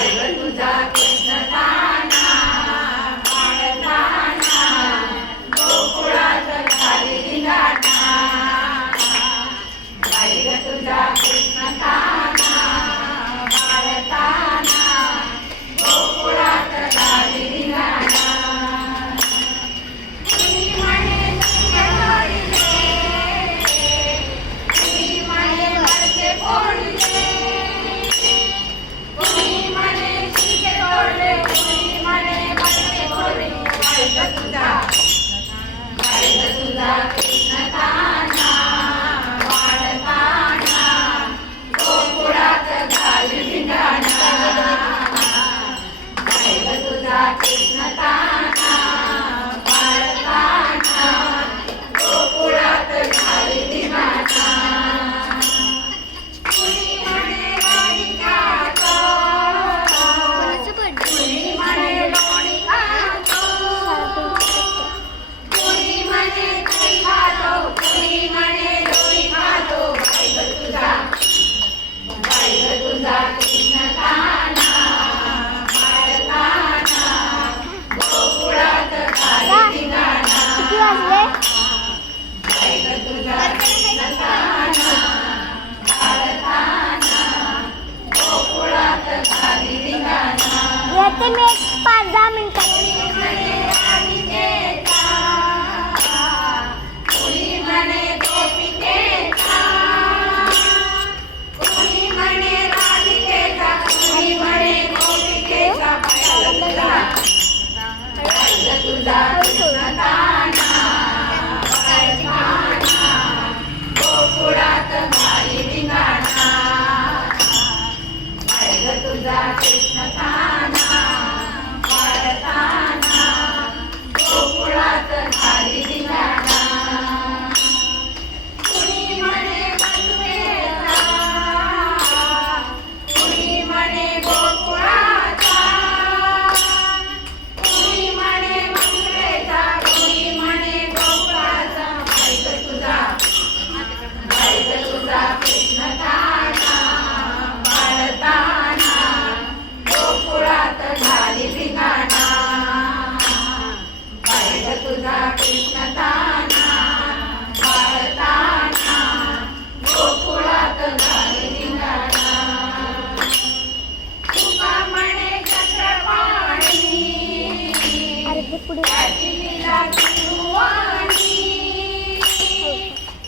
तुझा कृष्ण ताना बाळताना गोकुळात घाली धिंगाणा गाई ग तुझा कृष्ण ताना बाळताना गोकुळात घाली धिंगाणा कुणी म्हणे कुणी म्हणे मरते फोडले कुणी म्हणे शिंगे तोडले कुणी म्हणे मरते फोडले गाई ग तुझा कृष्ण ताना बाळताना गोकुळात घाली धिंगाणा गाई ग तुझा कृष्ण ताना बाळताना गोकुळात घाली धिंगाणा कुणी म्हणे राधिकाचं कुणी म्हणे लोणी खातो कुणी म्हणे दही खातो कुणी म्हणे लोणी खातो गाई ग तुझा कृष्ण ताना बाळताना गोकुळात घाली धिंगाणा गाई ग तुझा कृष्ण ताना बाळताना गोकुळात घाली धिंगाणा येते मी एक 5-10 मिनिटात. कुणी म्हणे राधिकेचा कुणी म्हणे गोपिकेचा कुणी म्हणे राधिकेचा कुणी म्हणे गोपिकेचा गाई ग तुझा कृष्ण ताना बाळताना गोकुळात घाली धिंगाणा गाई ग तुझा कृष्ण ताना बाळताना गोकुळात घाली धिंगाणा कुणी म्हणे मथुरेचा कुणी म्हणे गोकुळाचा कुणी म्हणे मथुरेचा कुणी म्हणे गोकुळाचा गाई ग तुझा कृष्ण ताना बाळताना गोकुळात घाली धिंगाणा गाई ग तुझा कृष्ण ताना बाळताना गोकुळात घाली धिंगाणा तुका म्हणे चक्रपाणी अरे ते पुढे त्याची लीला किरुवाणी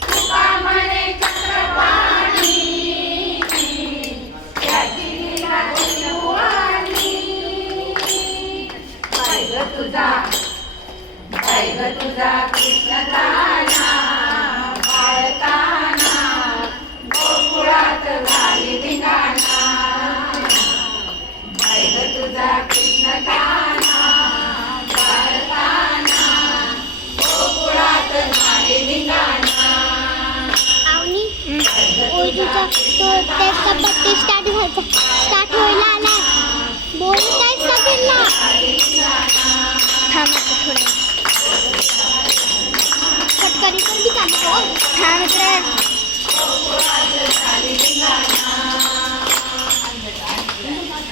तुका म्हणे चक्रपाणी त्याची लीला किरुवाणी गाई ग तुझा कृष्ण ताना बाळताना गोकुळात घाली धिंगाणा गाई ग तुझा कृष्ण ताना बाळताना गोकुळात घाली धिंगाणा आवनी ओळखीचा तो त्याचा पत्ती स्टार्ट व्हायला आला बोल काय सगळं ना थांब थोडं कटकरी पण बी काम कर थांब रे गोकुळात घाली धिंगाणा